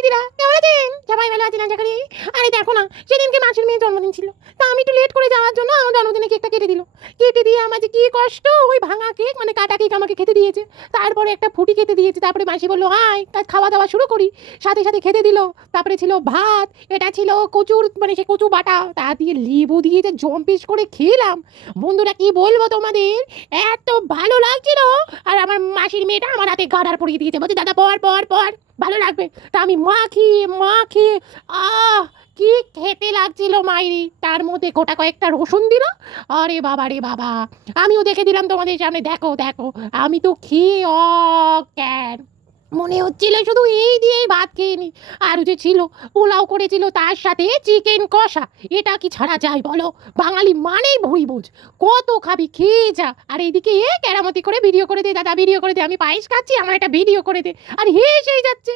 দিদিরা কেমন আছেন? সবাই ভালো আছেন আশা করি। আরে দেখো না, সেদিনকে মাসির মেয়ের জন্মদিন ছিল, তা আমি একটু লেট করে যাওয়ার জন্য আমার জন্মদিনে কেকটা কেটে দিল। কেটে দিয়ে আমার যে কি কষ্ট, ওই ভাঙা কেক মানে কাটা কেক আমাকে খেতে দিয়েছে। তারপরে একটা ফুটি খেতে দিয়েছে। তারপরে মাসি বললো আয় কাজ খাওয়া দাওয়া শুরু করি, সাথে সাথে খেতে দিল। তারপরে ছিল ভাত, এটা ছিল কচুর মানে সে কচু বাটা, তা দিয়ে লেবু দিয়ে যে জম্পিস করে খেলাম। বন্ধুরা কি বলবো তোমাদের, এত ভালো লাগছিল। আর আমার মাসির মেয়েটা আমার হাতে গাডার পরিয়ে দিয়েছে, বলছে দাদা পর পর পর ভালো লাগবে। তা আমি মাখিয়ে আহ কি খেতে লাগছিল মাইরি। তার মধ্যে গোটা কয়েকটা রসুন দিল। আরে বাবা রে বাবা, আমিও দেখে দিলাম তোমাদের সামনে, দেখো দেখো আমি তো খেয়ে অজ্ঞান। মনে হচ্ছিল শুধু এই দিয়েই ভাত খেয়ে নি। আর যে ছিল পোলাও করেছিল, তার সাথে চিকেন কষা, এটা কি ছাড়া যায় বলো? বাঙালি মানেই ভুঁড়িভোজ, কত খাবি খেয়ে যা। আর এইদিকে কেরামতি করে ভিডিও করে দে দাদা, ভিডিও করে দে, আমি পায়েস খাচ্ছি, আমার একটা ভিডিও করে দে। আর হেসেই যাচ্ছে।